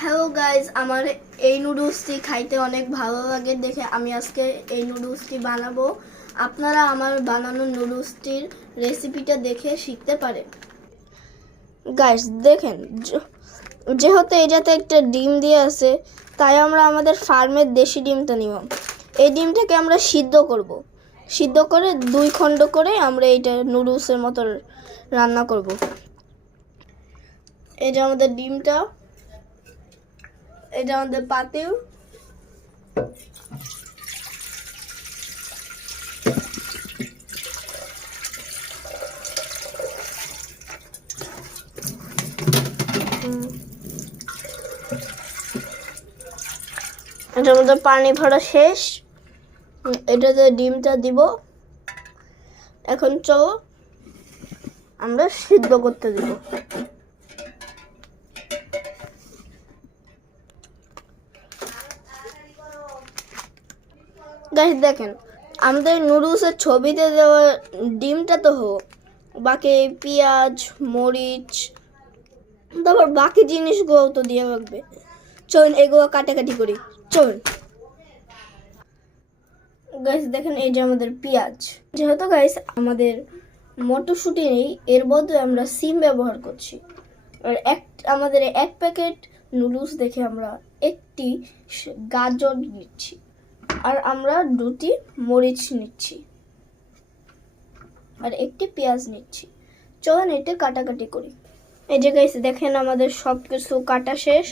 Hello guys, আমার এই নুডলসটি খাইতে অনেক ভালো লাগে দেখে আমি আজকে এই নুডলসটি বানাবো। আপনারা আমার বানানো নুডলসটির রেসিপিটা দেখে শিখতে পারেন। গাইজ দেখেন, যেহেতু এটাতে একটা ডিম দিয়ে আছে, তাই আমরা আমাদের ফার্মের দেশি ডিমটা নিব। এই ডিমটাকে আমরা সিদ্ধ করব। সিদ্ধ করে 2 খণ্ড করে আমরা এইটা নুডলসের মতো রান্না করব। এই যে আমাদের ডিমটা, এটা আমাদের পাতিল। এটার মধ্যে পানি ভরা শেষ। এটাতে ডিমটা দিব। এখন চলো আমরা সিদ্ধ করতে দিব। গাইস দেখেন, আমাদের নুডলসের ছবিতে দেওয়া ডিমটা তো হোক, বাকি পেঁয়াজ, মরিচ, তারপর বাকি জিনিসগুলো তো দিয়ে রাখবে। চলুন এগুলো কাটাকাটি করি। চলুন গাইস দেখেন, এই যে আমাদের পেঁয়াজ। যেহেতু গাইস আমাদের মটরশুঁটি নেই, এর বদলে আমরা সিম ব্যবহার করছি। আর আমাদের 1 প্যাকেট নুডলস দেখে আমরা একটি গাজর নিচ্ছি, আর আমরা 2টি মরিচ নিচ্ছি, আর একটি পেঁয়াজ নিচ্ছি। চলুন এটা কাটাকাটি করি। এই যে গাইস দেখেন, আমাদের সব কিছু কাটা শেষ।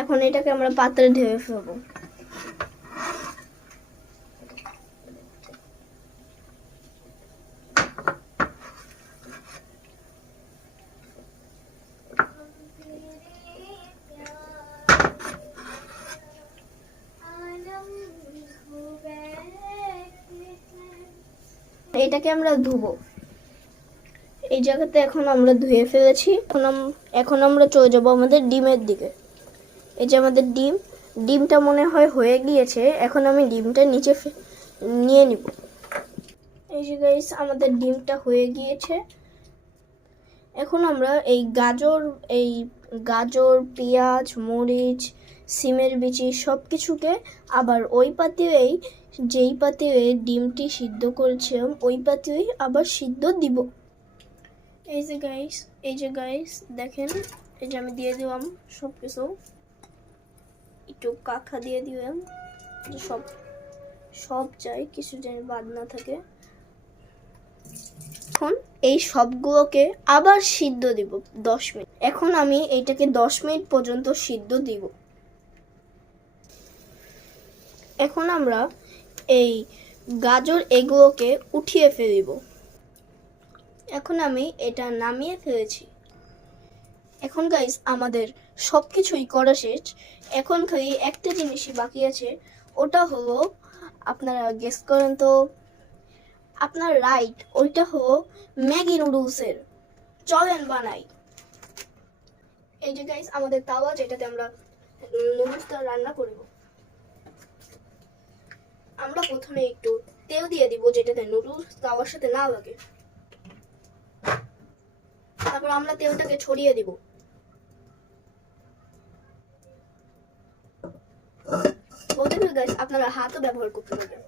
এখন এটাকে আমরা পাত্রে ঢেলে ফেলবো। এটাকে আমরা ধুবো। এই জায়গাতে এখন আমরা ধুয়ে ফেলেছি। এখন আমরা চলে যাবো আমাদের ডিমের দিকে। এই যে আমাদের ডিমটা মনে হয় হয়ে গিয়েছে। এখন আমি ডিমটা নিচে নিয়ে নিব। এই যে গাইস, আমাদের ডিমটা হয়ে গিয়েছে। এখন আমরা এই গাজর, পেঁয়াজ, মরিচ, সিমের বিচি সব কিছুকে আবার ওই পাতিলেই, যেই পাতিলে ডিমটি সিদ্ধ করেছিলাম, ওই পাতিলেই আবার সিদ্ধ দিব। এই যে গাইস দেখেন, এই যে আমি দিয়ে দিলাম সব কিছু। একটু কাঁখা দিয়ে দিলাম, সব চাই, কিছু যেন বাদ না থাকে। এখন এই সবগুলোকে আবার সিদ্ধ দিব 10 মিনিট। এখন আমি এইটাকে 10 মিনিট পর্যন্ত সিদ্ধ দিব। এখন আমরা এই গাজর এগুলোকে উঠিয়ে ফেলব। এখন আমি এটা নামিয়ে ফেলেছি। এখন গাইস আমাদের সব কিছুই করা শেষ। এখন খালি একটা জিনিসই বাকি আছে, ওটা হলো, আপনারা গেস করেন তো। আপনার রাইট, ওইটা হলো ম্যাগি নুডলসের। চলেন বানাই। এই যে গাইস আমাদের তাওয়া, যেটাতে আমরা নুডলসটা রান্না করব। আমরা প্রথমে একটু তেল দিয়ে দিব, যেটাতে নুডলস তাওয়ার সাথে না লাগে। তারপর আমরা তেলটাকে ছড়িয়ে দিব। বলতে গেলে গাইস আপনারা হাতও ব্যবহার করতে পারবেন।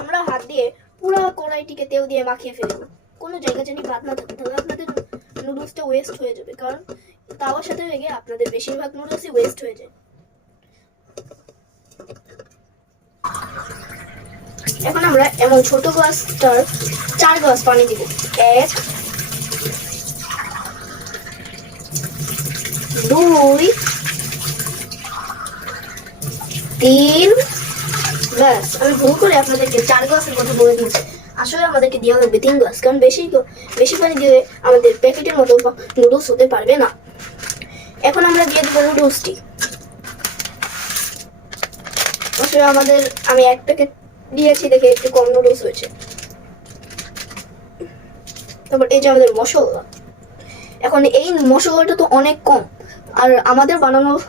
আমরা হাত দিয়ে পুরো কড়াইটিকে তেল দিয়ে মাখিয়ে ফেলব। কোনো জায়গা জানি বাদ না থাকে, তাহলে আপনাদের নুডলসটা ওয়েস্ট হয়ে যাবে। কারণ তাওয়ার সাথে লেগে আপনাদের বেশিরভাগ নুডলসই ওয়েস্ট হয়ে যায়। এখন আমরা এমন ছোট গ্লাসটার 4 গ্লাস পানি দিব। 1 2 3, ব্যাস। আমি ভুল করে আপনাদেরকে 4 গ্লাসের কথা বলে দিয়েছি। আসলে আমাদেরকে দেওয়া লাগবে 3 গ্লাস, কারণ বেশি পানি দিয়ে আমাদের প্যাকেটের মতো নুডলস হতে পারবে না। এখন আমরা দিয়ে দেবো নুডলসটি। আসলে আমি 1 প্যাকেট দিয়েছি দেখে একটু কম নুডলস হয়েছে। তারপর এই যে আমাদের মশলা। এখন এই মশলাটা তো অনেক কম, আর আমাদের বানানোর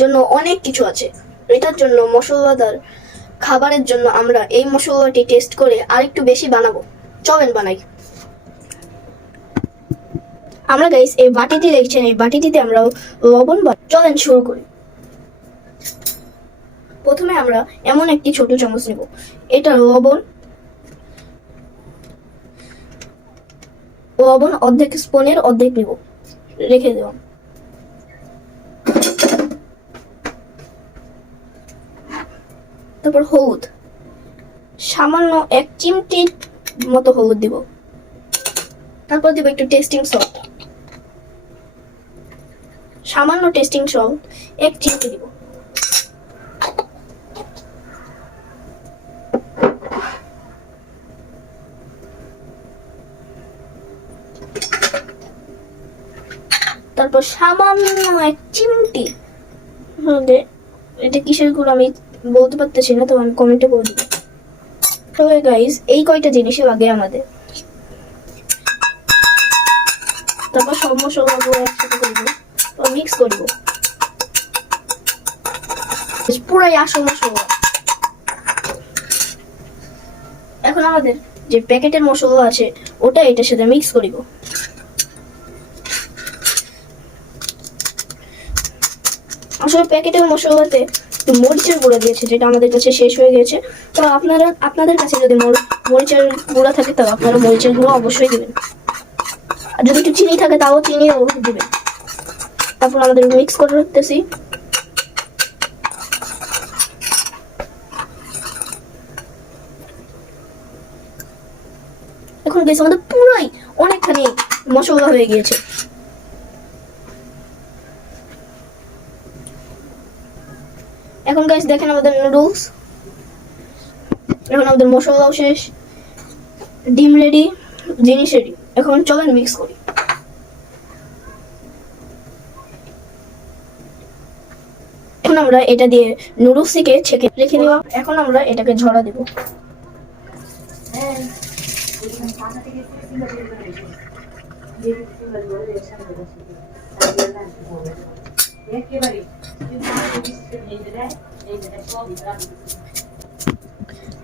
জন্য অনেক কিছু আছে। এটার জন্য মশলাদার খাবারের জন্য আমরা এই মশলাটি টেস্ট করে আরেকটু বেশি বানাবো। চলেন বানাই। আমরা গাইস এই বাটিটি দেখছেন, এই বাটিটিতে আমরা লবণ চলেন শুরু করি। প্রথমে আমরা এমন একটি ছোট চামচ নেব, এটা লবণ অর্ধেক স্পুনের অর্ধেক নেব, রেখে দেব। তারপর হলুদ, সামান্য 1 চিমটির মতো হলুদ দিব। তারপর দিব একটু টেস্টিং সল্ট, সামান্য টেস্টিং সল্ট 1 চিমটি দিব। তারপর সামান্য 1 চিমটি, এটা কিসের গুলো আমি বলতে পারতেছি না, তো আমি কমেন্টে বলে দিব। তো গাইস এই কয়টা জিনিসই লাগে আমাদের। তারপর সব মশলাগুলো একসাথে করব, মিক্স করব, পুরাই আসল মশলা। এখন আমাদের যে প্যাকেটের মশলা আছে ওটা এটার সাথে মিক্স করিব। আসলে প্যাকেটের মশলাতে মরিচের গুঁড়া দিয়েছে, যেটা আমাদের কাছে শেষ হয়ে গেছে। তো আপনাদের কাছে যদি মরিচের গুঁড়া থাকে তাও আপনারা মরিচের গুঁড়ো অবশ্যই দিবেন, আর যদি একটু চিনি থাকে তাও চিনি দিবেন। তারপর আমাদের মিক্স করে রাখতেছি। এখন গাইস আমাদের পুরাই অনেকখানি মশলা হয়ে গিয়েছে। এখন গাইস দেখেন আমাদের নুডলস, এখন আমাদের মশলাও শেষ, ডিম রেডি, জিনিস রেডি। এখন চলেন মিক্স করি। এখন আমরা এটা দিয়ে নুডলসটিকে ছেঁকে রেখে দিলাম। এখন আমরা এটাকে ঝরা দেব।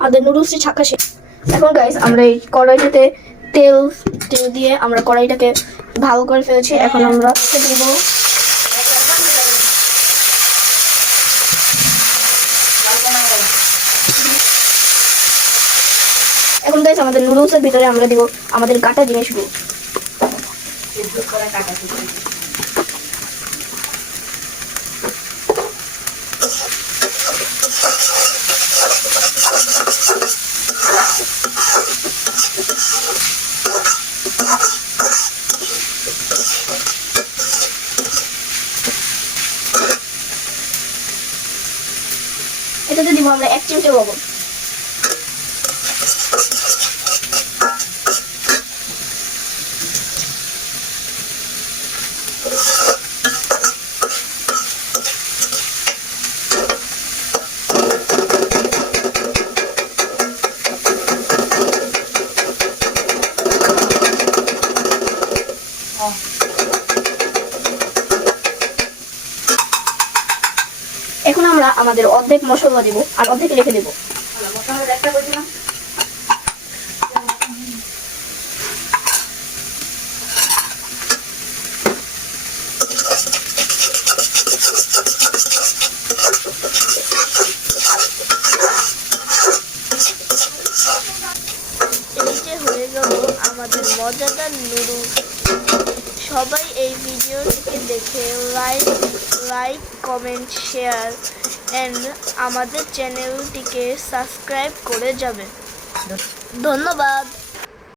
আমাদের নুডলসটি ছাকা শেষ। এখন গাইস আমরা এই কড়াইটাতে তেল দিয়ে আমরা কড়াইটাকে ভালো করে ফেলেছি। এখন আমরা দিব এখন গাইস আমাদের নুডলসের ভিতরে আমরা দিব আমাদের কাটা জিনিসগুলো। এটাতে দিব আমরা 1 চিমটে লবণ। এখন আমরা আমাদের অর্ধেক মশলা দিব আর অর্ধেক রেখে দেব। হয়ে গেল আমাদের মজাদার নুডলস। সবাই এই ভিডিওটিকে দেখে লাইক কমেন্ট শেয়ার এন্ড আমাদের চ্যানেলটিকে সাবস্ক্রাইব করে যাবেন। ধন্যবাদ।